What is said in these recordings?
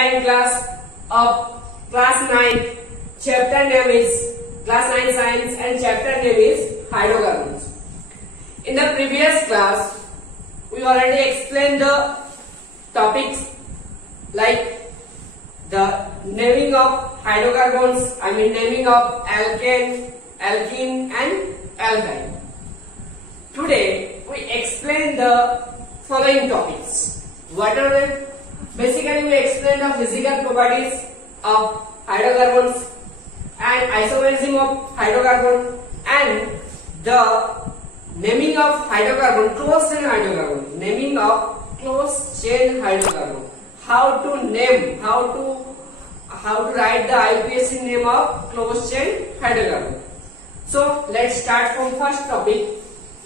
online class of class 9. Chapter name is class 9 science and chapter name is hydrocarbons. In the previous class, we already explained the topics like the naming of hydrocarbons, naming of alkane, alkene and alkyne. Today we explain the following topics. What are they? Basically we explain the physical properties of hydrocarbons and isomerism of hydrocarbon and the naming of hydrocarbon, closed chain hydrocarbon, naming of closed chain hydrocarbon, how to name, how to write the IUPAC name of closed chain hydrocarbon. So let's start from first topic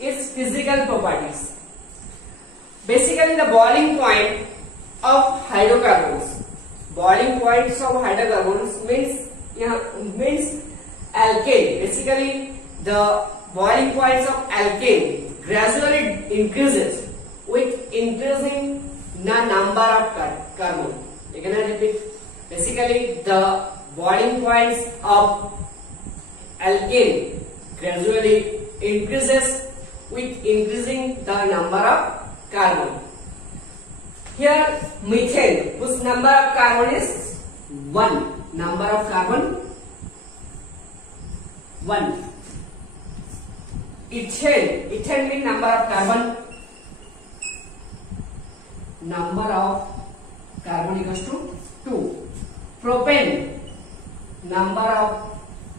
is physical properties. Basically the boiling point of hydrocarbons. Boiling points of hydrocarbons means alkane. Basically the boiling points of alkane gradually increases with increasing the number of carbon. Again I repeat. Basically the boiling points of alkane gradually increases with increasing the number of carbon. Here methane, whose number of carbon is 1. Number of carbon 1. Ethane means number of carbon. Number of carbon equals to 2. Propane, number of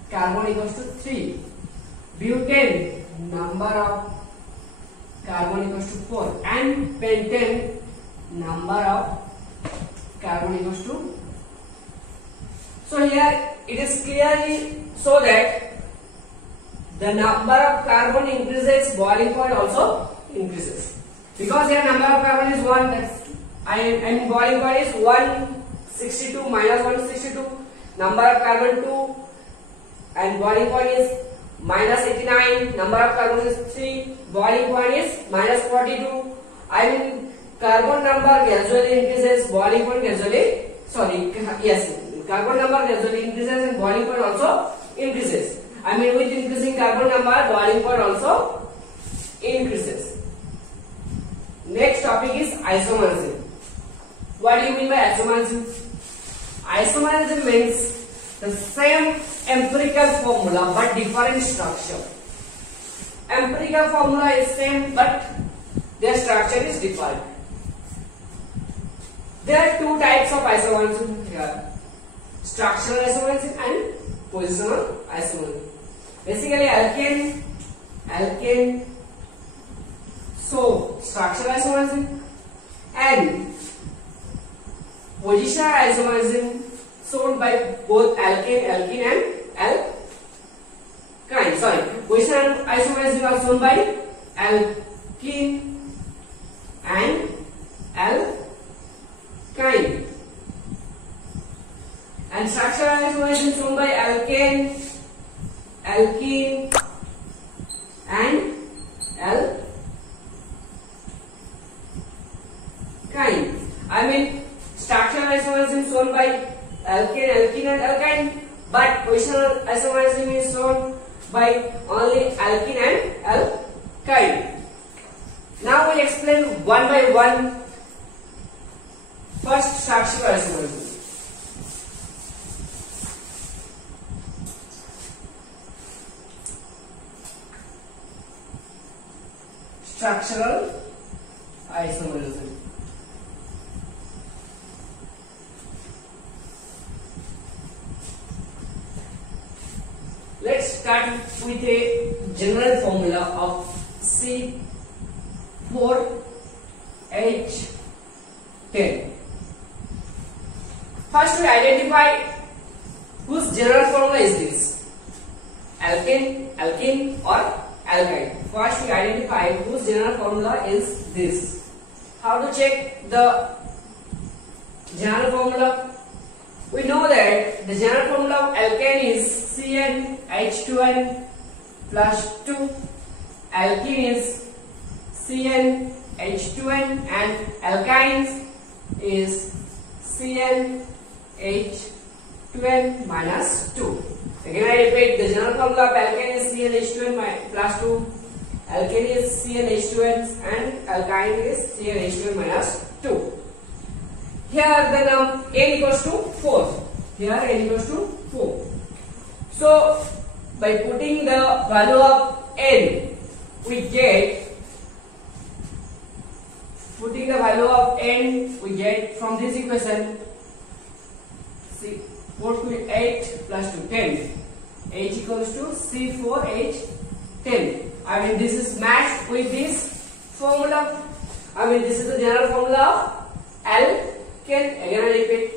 carbon equals to 3. Butane, number of carbon equals to 4. And pentane, number of carbon equals to. So here it is clearly so that the number of carbon increases, boiling point also increases. Because here number of carbon is 1, and boiling point is 162 minus 162. Number of carbon 2 and boiling point is minus 89. Number of carbon is 3. Boiling point is minus 42. Carbon number gradually increases, boiling point gradually, carbon number gradually increases and boiling point also increases. With increasing carbon number, boiling point also increases. Next topic is isomerism. What do you mean by isomerism? Isomerism means the same empirical formula but different structure. Empirical formula is same but their structure is different. There are two types of isomerism here: structural isomerism and positional isomerism. Basically alkane, so structural isomerism, and positional isomerism shown by both alkane and alkyne. Positional isomerism are shown by alkene and alkyne, and structural isomerism shown by alkane, alkene and alkyne. Structural isomerism shown by alkane, alkene and alkyne, but positional isomerism is shown by only alkene and alkyne. Now we'll explain one by one. First, structural isomerism. Structural isomerism. Let's start with a general formula of C4H10. First we identify whose general formula is this: alkane, alkene or alkyne. First we identify whose general formula is this. How to check the general formula? We know that the general formula of alkane is CnH2n plus 2. Alkene is CnH2n and alkynes is CnH2n minus 2. Again I repeat, the general formula of alkane is CnH2n plus 2. Alkane is CnH2n and alkyne is CnH2n minus 2. Here the n equals to 4. Here n equals to 4. So by putting the value of n, we get from this equation 4 to 8 plus 2 10. H equals to C4H10. I mean this is matched with this formula. I mean this is the general formula of alkane. Again I repeat,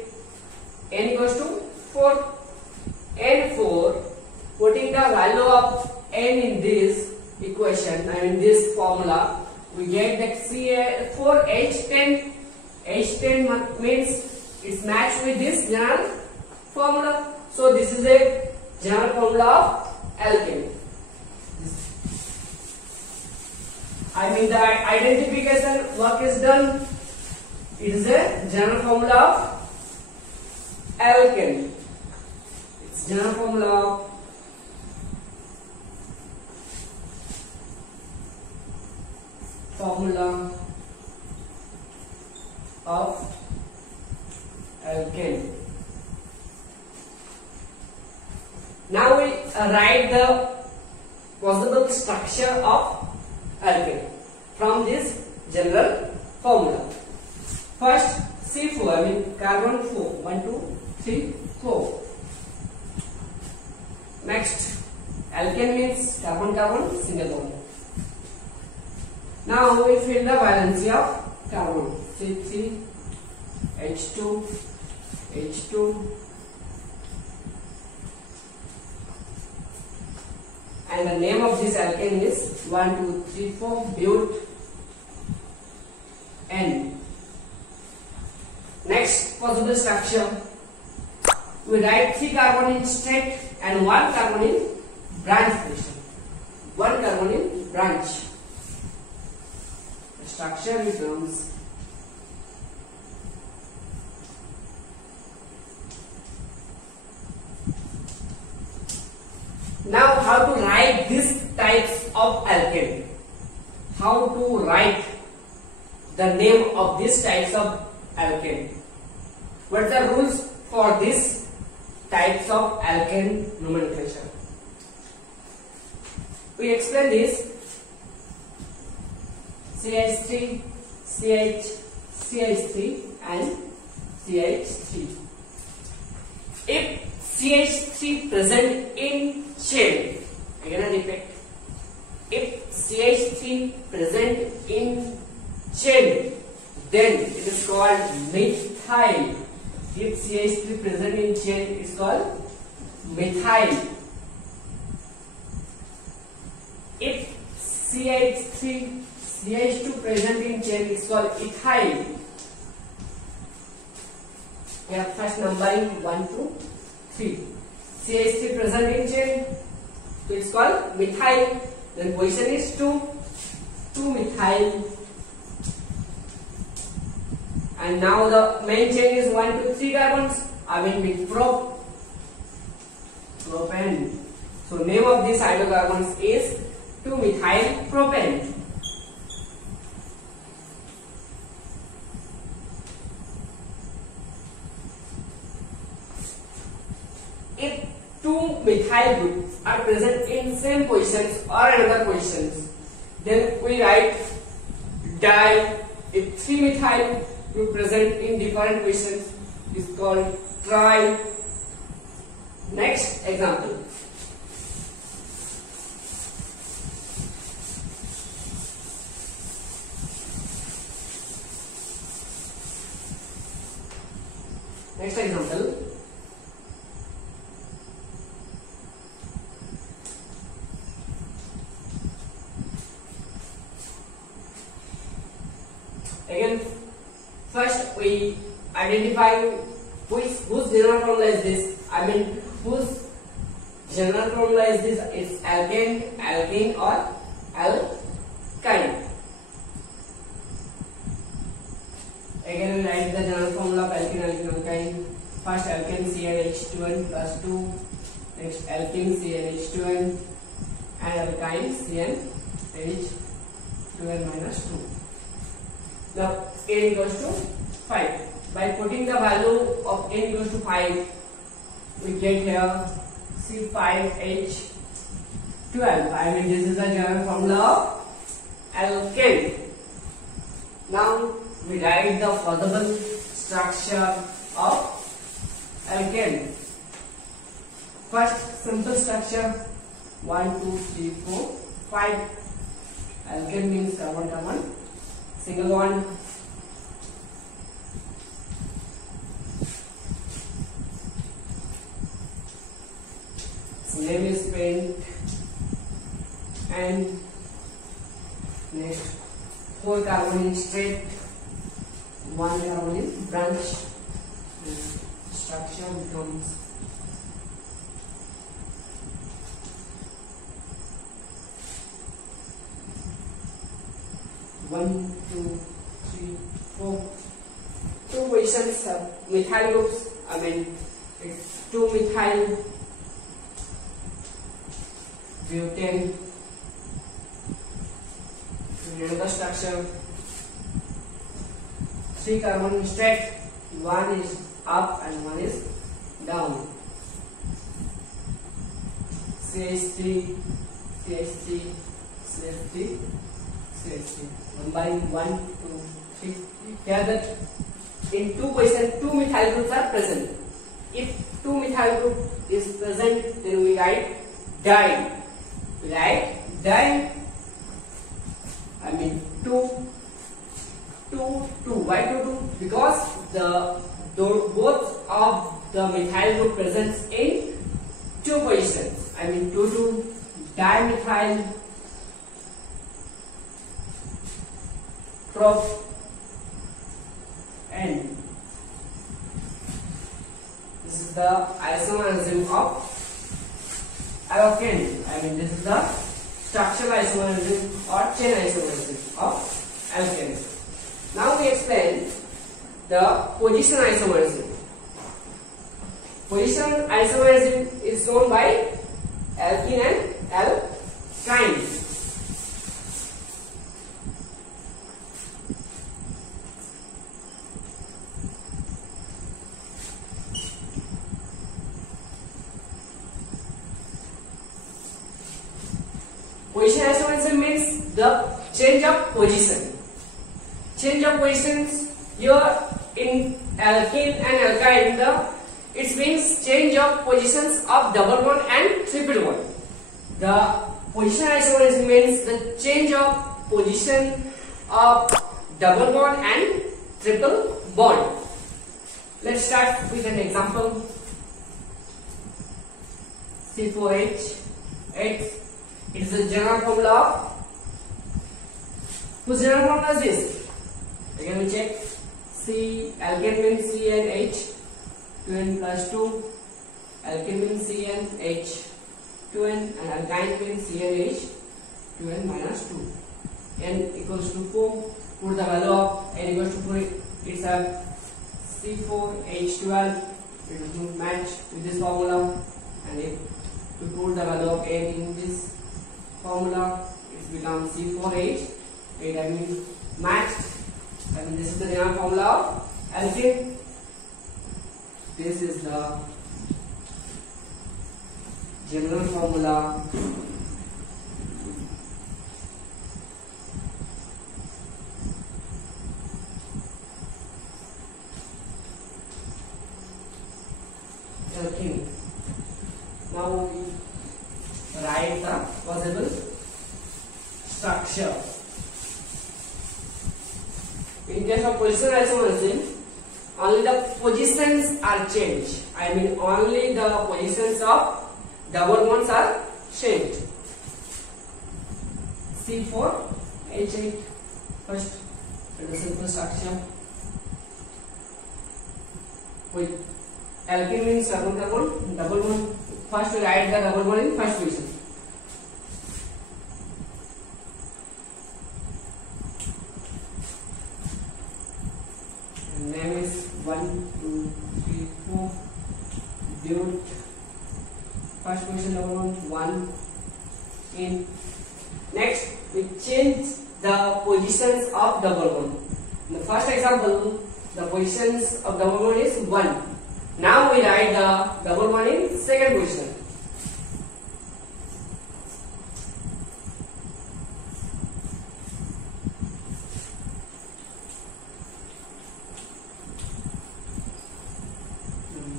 n equals to 4. N4, putting the value of n in this equation, I mean this formula, we get that C4H10. H10 means it's matched with this general formula. So this is a general formula of alkane. I mean the identification work is done. It is a general formula of alkane. It's general formula of alkane. Now we write the possible structure of alkane from this general formula. First C4, I mean carbon 4, 1, 2, 3, 4. Next, alkane means carbon single bond. Now we fill the valency of carbon C3, H2, H2, and the name of this alkane is 1, 2, 3, 4 but-N. Next possible structure, we write 3 carbon in straight and 1 carbon in branch position. 1 carbon in branch. The structure becomes now how to write these types of alkane? How to write the name of these types of alkane? What are the rules for these types of alkane nomenclature? We explain this. CH3, CH, CH3 and CH3. If CH3 present in chain, again I repeat, if CH3 present in chain, then it is called methyl. If CH3 present in chain, it is called methyl. If CH2 present in chain, it is called ethyl. We have first numbering 1, 2, 3. CH3 present in chain, so it is called methyl. Then position is 2 methyl. And now the main chain is 1, 2, 3 carbons. I mean with propane. So name of these hydrocarbons is 2-methyl propane. If 2 methyl groups are present in same positions or another positions, then we write di. If 3 methyl group present in different positions, is called tri. Next example. Next example. Again, first we identify whose general formula is this. I mean, whose general formula is this? It's alkane, alkene, or alkyne. Again we write the general formula of alkene, alkene, alkyne. First alkene CnH2n plus 2, next alkene CnH2n and alkyne CnH2n minus 2. Now n equals to 5. By putting the value of n equals to 5, we get here C5H12. I mean this is the general formula of alkane. Now we write the possible structure of alkane. First simple structure 1, 2, 3, 4, 5. Alkane means carbon-carbon, single bond. Name is pent, and next 4 carbon in straight, 1 carbon in branch. Structure becomes one, two, three, 4. 2 positions of methyl groups. I mean it's 2 methyl butane. Another structure, 3 carbon straight, 1 is up and 1 is down. CH3, CH3, CH3, CH3. One by 1, 2, 3. Here that in 2 positions 2 methyl groups are present. If 2 methyl group is present, then we write di. We write di. I mean 2, 2, 2. Why 2, 2? Because both of the methyl group presents in 2 positions. I mean 2, 2, dimethyl prop N. This is the isomerism of alkane. I mean this is the structural isomerism or chain isomerism of alkanes. Now we explain the position isomerism. Position isomerism is shown by alkene and alkyne. Position isomerism means the change of position. Change of positions here in alkene and alkyne, it means change of positions of double bond and triple bond. The position isomerism means the change of position of double bond and triple bond. Let's start with an example. C4H8. It is the general formula of. Whose general formula is this? Again we check. Alkane means CnH2n plus 2. Alkene means CnH2n and alkyne means CnH2n minus 2. N equals to 4. Put the value of n equals to 4. It's a C4H12. It will match with this formula, and if we put the value of n in this formula, it becomes C4H8. I mean matched. I mean this is the general formula of alkene. This is the general formula alkene. Now we write the possible structure. In case of position isomerism, only the positions are changed. I mean only the positions of double bonds are changed. C4H8 first, the simple structure. With alkene means carbon-carbon, double bond. First we write the double bond in first position. name is 1 2 3 4. Build first position double bond 1 in. Next we change the positions of double bond. In the first example, the positions of double bond is 1. Now we write the double bond in second position.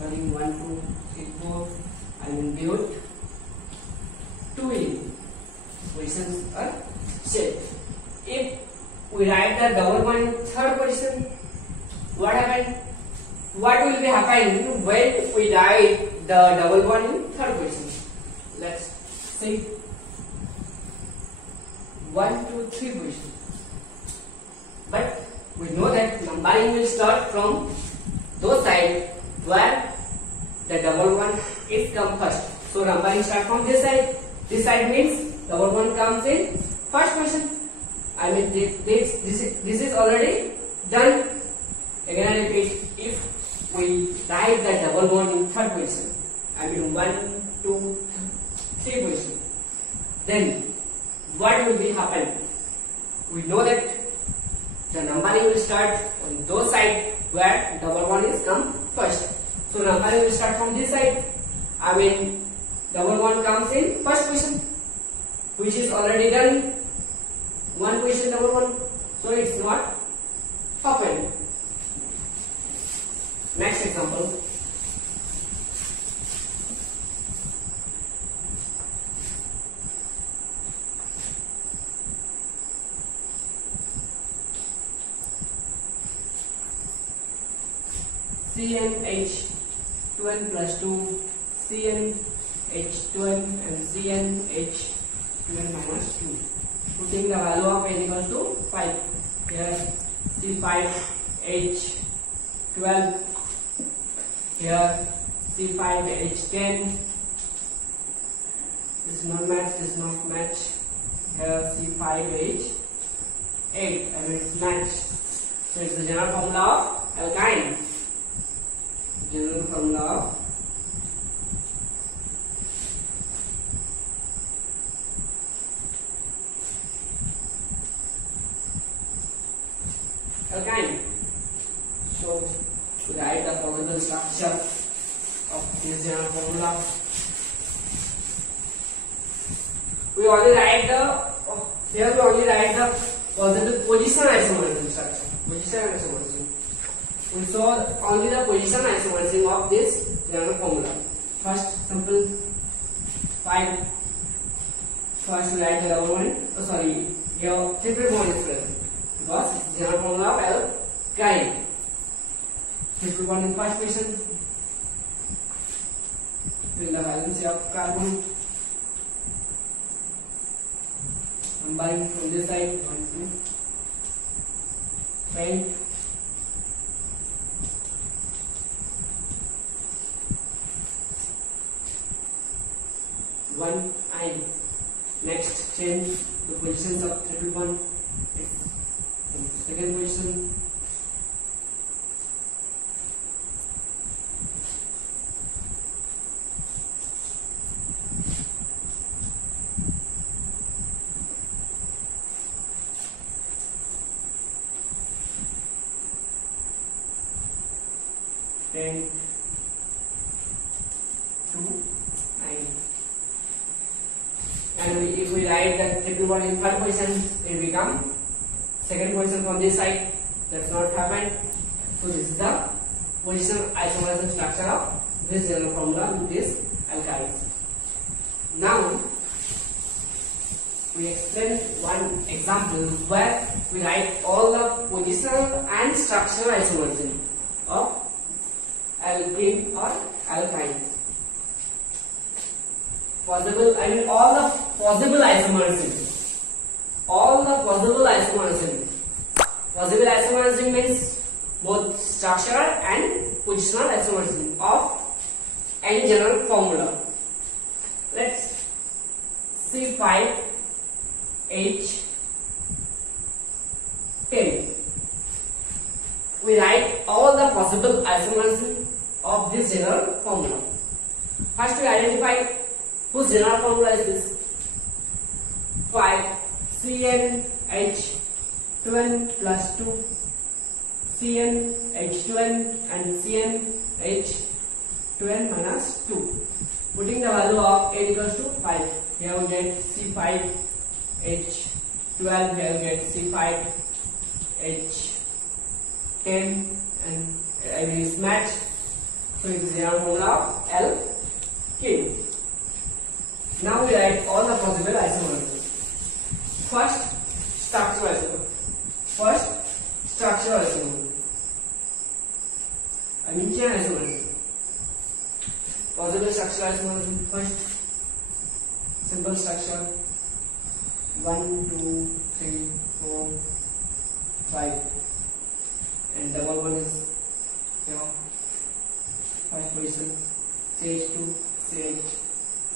Numbering 1 2 3 4. I will build 2 in. Positions are set. If we write the double bond in third position, what happened? What will be happening when we write the double bond in third position? Let's see. 1 2 3 position. But we know that numbering will start from those sides where the double bond is come first. So numbering start from this side. This side means double bond comes in first position. I mean this is already done. Again I repeat, if we write the double bond in third position, I mean 1 2 3 position, then what will be happen? We know that the numbering will start on those sides where double bond is come first. So numbering will start from this side. I mean double bond comes in first position, which is already done. One position double bond, so it's not happened. Next example. CnH12 plus 2, CnH12 and CnH12 minus 2. Putting the value of n equals to 5. Here C5H12. Here C5H10. This is not match. This is not match. Here C5H8. I mean it's match. So it's the general formula of alkyne. General formula of alkyne. So to write the possible structure of this general formula, we only write the positive position isomerism structure. Position isomerism. We saw only the position isomerism of this general formula. First simple 5. First we write the double bond. Your triple bond is present because it's general formula of alkyne. Triple bond in first position. Fill the valency of carbon. Numbering from this side 1 2. Paint. One ion. Next, change the positions of triple bond. In second position. And 2 9. And if we write the triple bond in third position, it become second position from this side. That's not happened. So this is the position isomerism structure of this general formula with this alkynes. Now we explain one example where we write all the positional and structural isomerism of alkene or alkyne. Possible, I mean all the possible isomerism. All the possible isomerism. Possible isomerism means both structural and positional isomerism of any general formula. Let's C5H10. we write all the possible isomers of this general formula. First we identify whose general formula is this. 5CnH2n plus 2 CnH2n and CnH2n minus 2. Putting the value of n equals to 5. Here we get C5H12, here we get C5H10, and every is matched. So it is general formula of alkene. Now we write all the possible isomers. First, structural isomer. I mean chain isomerism. Possible structural isomerism. First, simple structure. 1, 2, 3, 4, 5, and double one is here. First position. CH2, CH,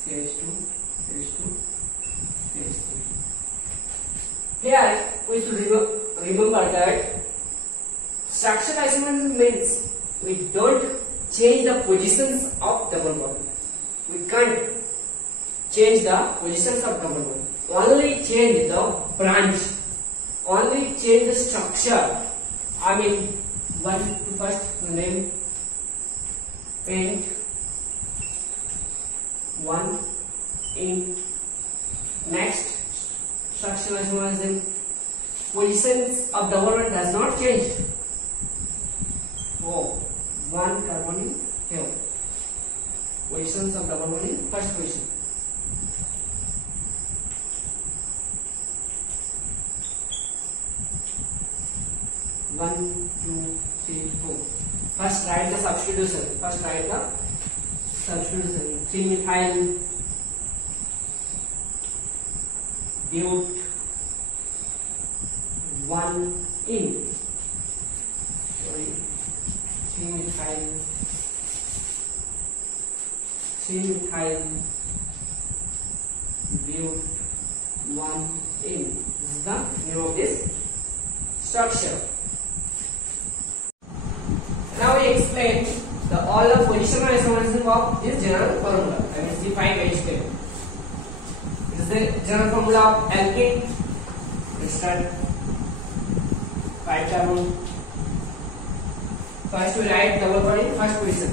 CH2, CH2, CH3. Here we should remember that structural isomerism means we don't change the positions of double bond. We can't change the positions of double bond. Only change the branch. Only change the structure. I mean, first name paint 1 in next structural isomerism. Positions of double bond has not changed. Oh, 1 carbon in here. Positions of double bond in first position. One, two, three, four. First write the substitution. 3-methyl but 1 in. 3-methyl but 1 in. This is the name of this structure. Now we explain all the positional isomerism of this general formula. I mean C5H10. It is the general formula of alkene. Let's start. 5 carbon. First we write double bond in first position.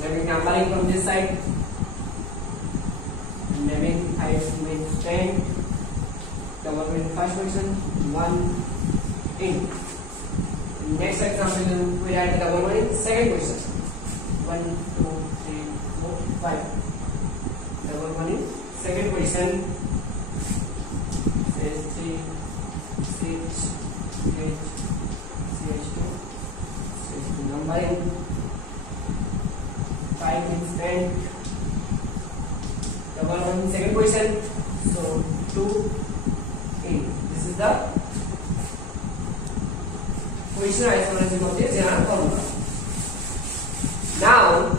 Then we numbering from this side. Naming 5 means 10. Double bond in first position. 1 in. Next example we write the double bond in second position. 1, 2, 3, 4, 5. Double bond in second position. CH3, CH, CH2, CH2. Numbering 5 means 10. Double bond in second position. So 2 in. This is the positional isomerism of this general formula. Now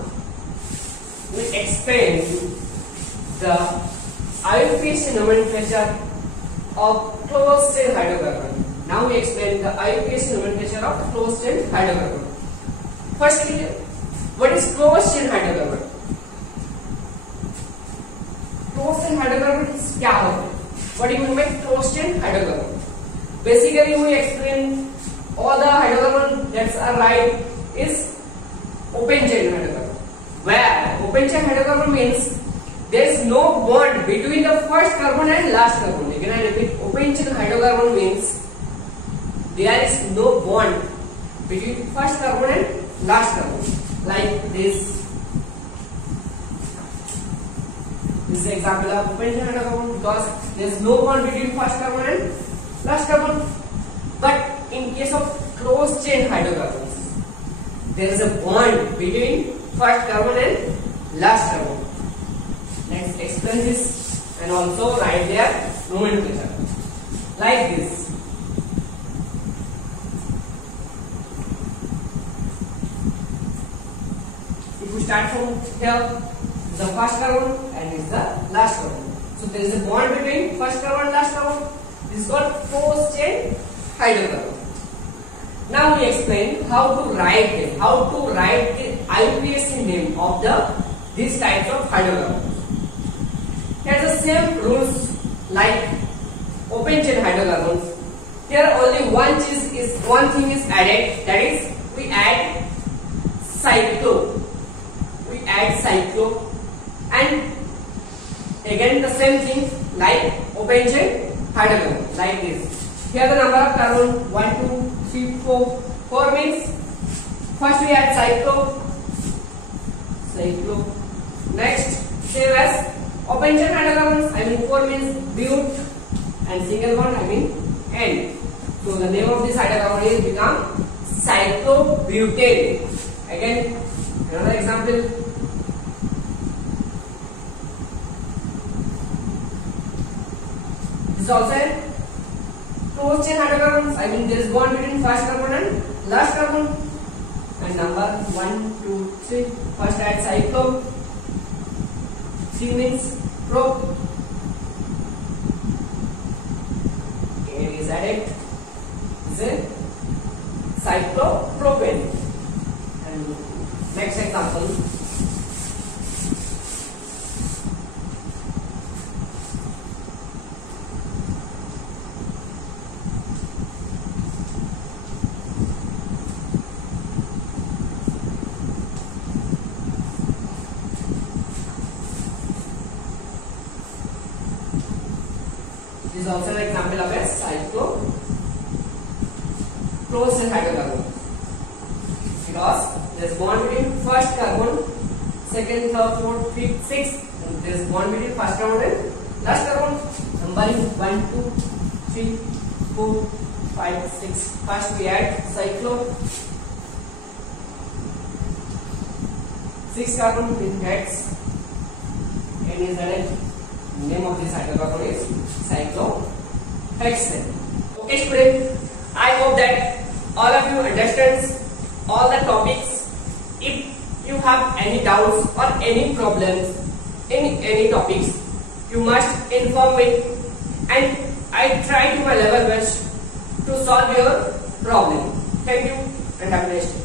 we explain the IUPAC nomenclature of closed chain hydrocarbon. Now we explain the IUPAC nomenclature of closed chain hydrocarbon. Firstly, what is closed chain hydrocarbon? Closed chain hydrocarbon is क्या होता है? What do you mean by closed chain hydrocarbon? Basically, we explain all the hydrocarbon that are right is open chain hydrocarbon. Where open chain hydrocarbon means there is no bond between the first carbon and last carbon. Again I repeat, open chain hydrocarbon means there is no bond between first carbon and last carbon. Like this. This is an example of open chain hydrocarbon because there is no bond between first carbon and last carbon. But in case of closed chain hydrocarbons, there is a bond between first carbon and last carbon. Let's explain this and also write their nomenclature like this. If we start from here, the first carbon and is the last carbon. So there is a bond between first carbon and last carbon. This is called closed chain hydrocarbon. Now we explain how to write them, how to write the IUPAC name of these types of hydrocarbons. Here the same rules like open chain hydrocarbons. Here only one thing is added, that is we add cyclo. We add cyclo, and again the same thing like open chain hydrocarbon like this. Here the number of carbon 1, 2, 3, 4. 4 means first we add cyclo. Next same as open chain hydrocarbons. I mean 4 means but, and single bond I mean N. So the name of this hydrocarbon is become cyclobutane. Again another example. This is also a closed chain hydrocarbons. I mean there is bond between first carbon and last carbon. And number 1, 2, 3. First add cyclo. 3 means prop. It is added. Is a cyclopropane. And next example. This is also an example of a cyclo closed chain hydrocarbon, because there is bond between first carbon, second, third, fourth, fifth, sixth. There is bond between first carbon and last carbon. Numbering 1, 2, 3, 4, 5, 6. First we add cyclo. 6 carbon with heads. And is added. Name of this hydrocarbon is cyclohexane. Okay student, I hope that all of you understands all the topics. If you have any doubts or any problems in any topics, you must inform me, and I try to my level best to solve your problem. Thank you and have a nice day.